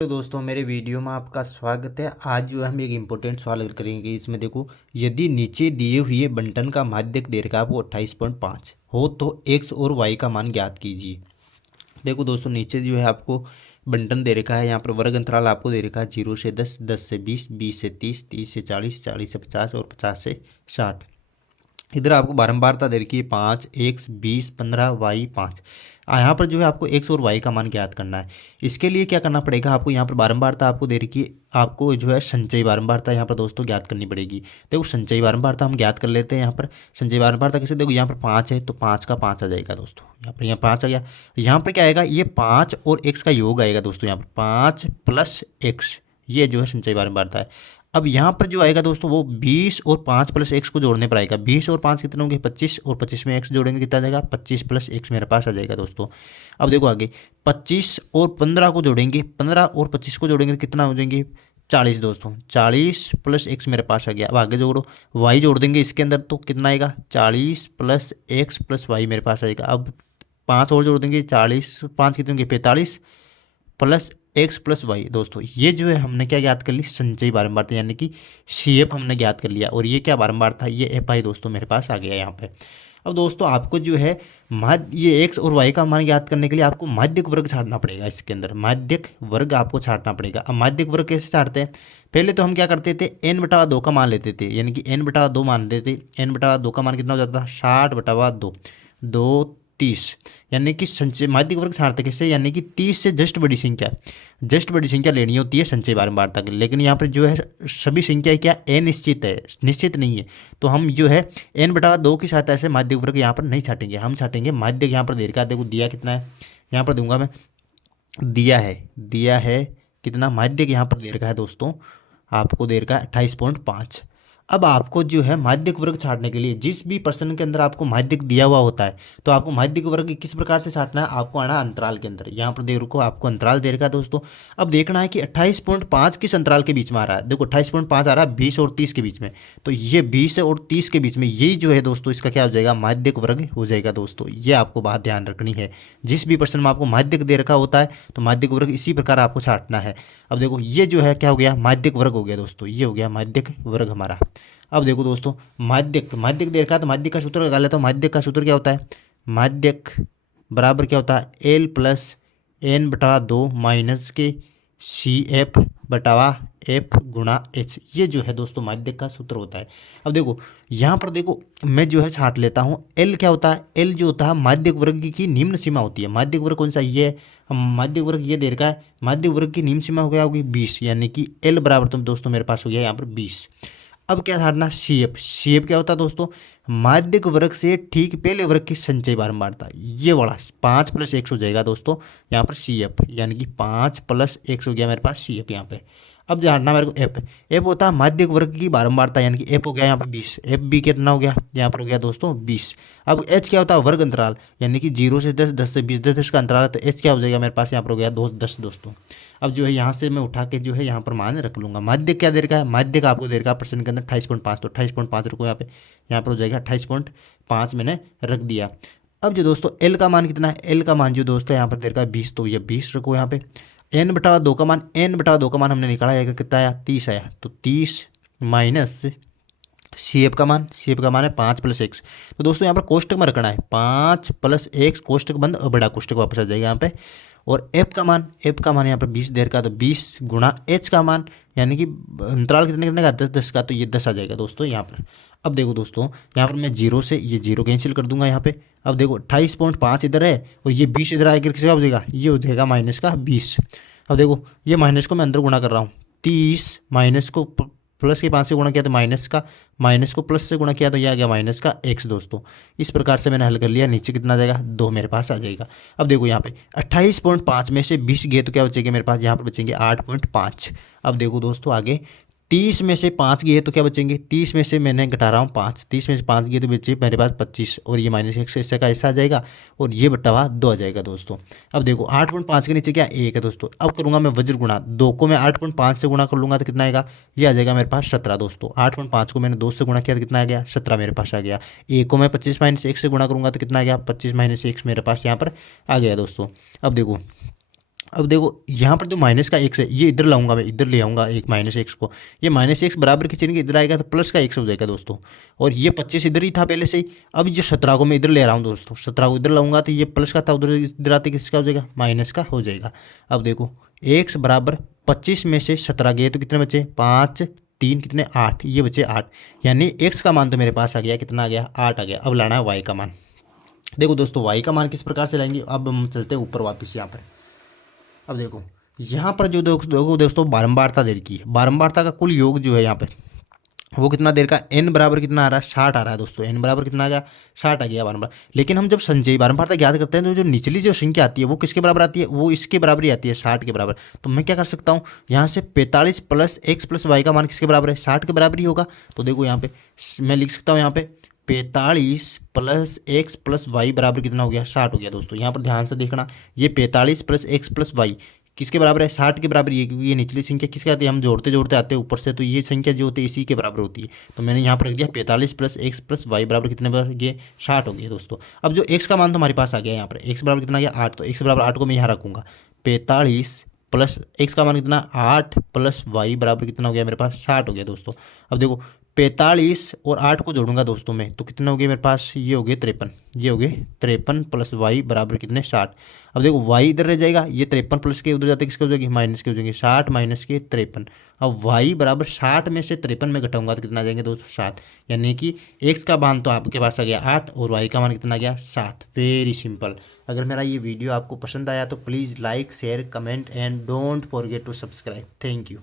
तो दोस्तों मेरे वीडियो में आपका स्वागत है। आज जो है हम एक इम्पोर्टेंट सवाल हल करेंगे। इसमें देखो, यदि नीचे दिए हुए बंटन का माध्यक दे रखा है आपको 28.5 हो तो एक्स और वाई का मान ज्ञात कीजिए। देखो दोस्तों, नीचे जो है आपको बंटन दे रखा है। यहाँ पर वर्ग अंतराल आपको दे रखा है 0 से 10, 10 से 20, 20 से 30, 30 से 40, 40 से 50 और 50 से 60। इधर आपको बारंबारता दे रखी है 5, एक्स 20, 15, वाई 5। यहाँ पर जो है आपको एक्स और वाई का मान ज्ञात करना है। इसके लिए क्या करना पड़ेगा आपको, यहाँ पर बारंबारता आपको दे रखी है, आपको जो है संचयी बारंबारता यहाँ पर दोस्तों ज्ञात करनी पड़ेगी। देखो संचयी बारंबारता हम ज्ञात कर लेते हैं। यहाँ पर संचयी बारंबारता कैसे, देखो यहाँ पर 5 है तो 5 का 5 आ जाएगा दोस्तों। यहाँ 5 आ गया। यहाँ पर क्या आएगा, ये 5 और एक्स का योग आएगा दोस्तों। यहाँ पर 5 प्लस एक्स, ये जो है संचयी बारंबारता है। अब यहाँ पर जो आएगा दोस्तों वो 20 और 5 प्लस एक्स को जोड़ने पर आएगा। 20 और 5 कितने होंगे, 25, और 25 में एक्स जोड़ेंगे कितना आ जाएगा, 25 प्लस एक्स मेरे पास आ जाएगा दोस्तों। अब देखो आगे 25 और 15 को जोड़ेंगे, 15 और 25 को जोड़ेंगे तो कितना हो जाएंगे, 40 दोस्तों। 40 प्लस एक्स मेरे पास आ गया। अब आगे जोड़ो, वाई जोड़ देंगे इसके अंदर तो कितना आएगा, 40 प्लस एक्स प्लस वाई मेरे पास आएगा। अब 5 और जोड़ देंगे, 40, 5 कितने होंगे, 45 प्लस एक्स प्लस वाई दोस्तों। ये जो है हमने क्या ज्ञात कर ली, संचयी बारंबारता यानी कि CF हमने ज्ञात कर लिया। और ये क्या बारंबार था, ये FI दोस्तों मेरे पास आ गया यहाँ पे। अब दोस्तों आपको जो है ये एक्स और वाई का मान ज्ञात करने के लिए आपको माध्यक वर्ग छाड़ना पड़ेगा। इसके अंदर माध्यक वर्ग आपको छाड़ना पड़ेगा। अब माध्यक वर्ग कैसे छाड़ते हैं, पहले तो हम क्या करते थे, n/2 का मान लेते थे, यानी कि n/2 मान लेते। n/2 का मान कितना हो जाता था, 60/2, 2 30। यानी कि संचय माध्यक वर्ग छाड़ते कैसे, यानी कि 30 से जस्ट बड़ी संख्या लेनी होती है संचय बारंबारता के लिए। लेकिन यहाँ पर जो है सभी संख्या क्या अनिश्चित है, निश्चित नहीं है। तो हम जो है n/2 की सहायता से माध्यक वर्ग यहाँ पर नहीं छाटेंगे, हम छाटेंगे माध्यक। यहाँ पर दे रखा है, देखो दिया कितना है, यहाँ पर दूंगा मैं, दिया है कितना, माध्यक यहाँ पर दे रखा है दोस्तों, आपको दे रखा है 28.5। अब आपको जो है माध्यक वर्ग छाटने के लिए जिस भी प्रश्न के अंदर आपको माध्यक दिया हुआ होता है तो आपको माध्यक वर्ग किस प्रकार से छाटना है, आपको आना अंतराल के अंदर। यहाँ पर देखो आपको अंतराल दे रखा है दोस्तों। अब देखना है कि 28.5 किस अंतराल के बीच में आ रहा है। देखो 28.5 आ रहा है 20 और 30 के बीच में, तो ये 20 और 30 के बीच में यही जो है दोस्तों इसका क्या हो जाएगा, माध्यक वर्ग हो जाएगा दोस्तों। ये आपको बात ध्यान रखनी है, जिस भी प्रश्न में आपको माध्यक दे रखा होता है तो माध्यक वर्ग इसी प्रकार आपको छाटना है। अब देखो ये जो है क्या हो गया, माध्यक वर्ग हो गया दोस्तों, ये हो गया माध्यक वर्ग हमारा। अब देखो दोस्तों माध्यक दे रखा है तो माध्यक का सूत्र लगा लेता हूँ। माध्यक का सूत्र क्या होता है, माध्यक बराबर क्या होता है, L प्लस n/2 माइनस के CF/F गुणा H। ये जो है दोस्तों माध्यक का सूत्र होता है। अब देखो यहाँ पर देखो मैं जो है छाट लेता हूँ। L क्या होता है, L जो होता है माध्यक वर्ग की निम्न सीमा होती है। माध्यक वर्ग कौन सा, ये है माध्यक वर्ग, ये दे रखा है। माध्यक वर्ग की निम्न सीमा हो गया होगी 20, यानी कि L बराबर तो दोस्तों मेरे पास हो गया यहाँ पर 20। अब क्या छाड़ना, CF क्या होता है दोस्तों, माध्यक वर्ग से ठीक पहले वर्ग की संचयी बारंबारता, ये वाला 5 प्लस एक्स हो जाएगा दोस्तों यहाँ पर CF, यानी कि 5 प्लस एक्स हो गया मेरे पास CF यहाँ पे। अब जानना मेरे को F होता है माध्यक वर्ग की बारंबारता, यानी कि F हो गया यहाँ पर 20, F भी कितना हो गया यहाँ पर हो गया दोस्तों 20। अब H क्या होता है, वर्ग अंतराल, यानी कि 0 से 10, 10 से 20, 10 का अंतराल है तो H क्या हो जाएगा मेरे पास यहाँ पर हो गया 10 दोस्तों। अब जो है यहाँ से मैं उठा के जो है यहाँ पर मान रख लूँगा। माध्यक क्या दे रखा है, माध्यक आपको दे रखा है प्रश्न के अंदर 28.5, तो 28.5 रखो यहाँ पे, यहाँ पर हो जाएगा 28.5 मैंने रख दिया। अब जो दोस्तों L का मान कितना है, L का मान जो दोस्तों यहाँ पर दे रखा है 20, तो ये 20 रखो यहाँ पे। n/2 का मान हमने निकाला है, कितना आया 30 आया, तो 30 माइनस CF का मान है 5 प्लस एक्स। तो दोस्तों यहाँ पर कोष्टक में रखना है 5 प्लस एक्स, कोष्टक बंद और बड़ा कोष्टक वापस आ जाएगा यहाँ पे। और F का मान यहाँ पर 20 देर का, तो 20 गुणा H का मान, यानी कि अंतराल कितने का 10 का, तो ये 10 आ जाएगा दोस्तों यहाँ पर। अब देखो दोस्तों यहाँ पर मैं 0 से ये 0 कैंसिल कर दूंगा यहाँ पे। अब देखो 28.5 इधर है और ये 20 इधर आएगा, किसका हो जाएगा, ये हो जाएगा माइनस का 20। अब देखो ये माइनस को मैं अंदर गुणा कर रहा हूँ, 30 माइनस को प्लस के 5 से गुणा किया तो माइनस को प्लस से गुणा किया तो यह आ गया माइनस का x दोस्तों। इस प्रकार से मैंने हल कर लिया। नीचे कितना आ जाएगा, 2 मेरे पास आ जाएगा। अब देखो यहाँ पे 28.5 में से 20 गए तो क्या बचेंगे मेरे पास, यहाँ पर बचेंगे 8.5। अब देखो दोस्तों आगे 30 में से 5 गए तो क्या बचेंगे, 30 में से मैंने घटा रहा हूँ 5, 30 में से 5 गए तो बचे मेरे पास 25, और ये माइनस एक से का ऐसा आ जाएगा और ये बटा हुआ 2 आ जाएगा दोस्तों। अब देखो 8.5 के नीचे क्या 1 है दोस्तों। अब करूँगा मैं वज्र गुणा, 2 को मैं 8.5 से गुणा कर लूँगा तो कितना आएगा, ये आ जाएगा मेरे पास 17 दोस्तों। 8.5 को मैंने 2 से गुणा किया तो कितना आ गया, 17 मेरे पास आ गया। 1 को मैं 25 माइनस 1 से गुणा करूँगा तो कितना आ गया, 25 माइनस 1 मेरे पास यहाँ पर आ गया दोस्तों। अब देखो अब देखो यहाँ पर जो माइनस का एक्स है ये इधर लाऊंगा, मैं इधर ले आऊँगा एक माइनस एक्स को, ये माइनस एक्स बराबर खींचेंगे इधर आएगा तो प्लस का एक्स हो जाएगा दोस्तों। और ये 25 इधर ही था पहले से ही। अब जो 17 को मैं इधर ले रहा हूँ दोस्तों, 17 को इधर लाऊंगा तो ये प्लस का था, उधर इधर आते किसका हो जाएगा, माइनस का हो जाएगा। अब देखो एक्स बराबर 25 में से 17 गए तो कितने बचे, 5 3 कितने 8, ये बचे 8, यानी एक्स का मान तो मेरे पास आ गया, कितना आ गया 8 आ गया। अब लाना है वाई का मान। देखो दोस्तों वाई का मान किस प्रकार से लाएंगे, अब हम चलते हैं ऊपर वापस यहाँ पर। अब देखो यहाँ पर जो देखो दोस्तों बारंबारता दे रखी है, बारंबारता का कुल योग जो है यहाँ पे वो कितना देर का, n बराबर कितना आ रहा है 60 आ रहा है दोस्तों, n बराबर कितना आ गया 60 आ गया बारंबार। लेकिन हम जब संचयी बारंबारता ज्ञात करते हैं तो जो निचली जो संख्या आती है वो किसके बराबर आती है, वो इसके बराबर ही आती है 60 के बराबर। तो मैं क्या कर सकता हूँ यहाँ से 45 प्लस एक्स प्लस वाई का मान किसके बराबर है, 60 के बराबर ही होगा। तो देखो यहाँ पे मैं लिख सकता हूँ यहाँ पे 45 प्लस एक्स प्लस वाई बराबर कितना हो गया 60 हो गया दोस्तों। यहाँ पर ध्यान से देखना, ये 45 प्लस एक्स प्लस वाई किसके बराबर है, 60 के बराबर ये, क्योंकि ये निचली संख्या किसके आती है, हम जोड़ते जोड़ते आते हैं ऊपर से, तो ये संख्या जो होती है इसी के बराबर होती है। तो मैंने यहाँ पर रख दिया 45 प्लस एक्स प्लस वाई बराबर कितने बराबर, ये 60 हो गया दोस्तों। अब जो एक्स का मान तो हमारे पास आ गया यहाँ पर, एक्स बराबर कितना आ गया 8, तो एक्स बराबर 8 को मैं यहाँ रखूँगा, 45 प्लस एक्स का मान कितना 8 प्लस वाई बराबर कितना हो गया मेरे पास 60 हो गया दोस्तों। अब देखो 45 और 8 को जोड़ूंगा दोस्तों में तो कितना हो गया मेरे पास, ये हो गए 53, ये हो गए 53 प्लस वाई बराबर कितने 60। अब देखो वाई इधर रह जाएगा, ये 53 प्लस के उधर जाते किसके हो जाएगी, माइनस के हो जाएंगे, 60 माइनस के 53। अब वाई बराबर 60 में से 53 में घटाऊंगा तो कितना आ जाएंगे दोस्तों 7, यानी कि एक्स का मान तो आपके पास आ गया 8 और वाई का मान कितना आ गया 7। Very simple. अगर मेरा ये वीडियो आपको पसंद आया तो please like share comment and don't forget to subscribe. Thank you.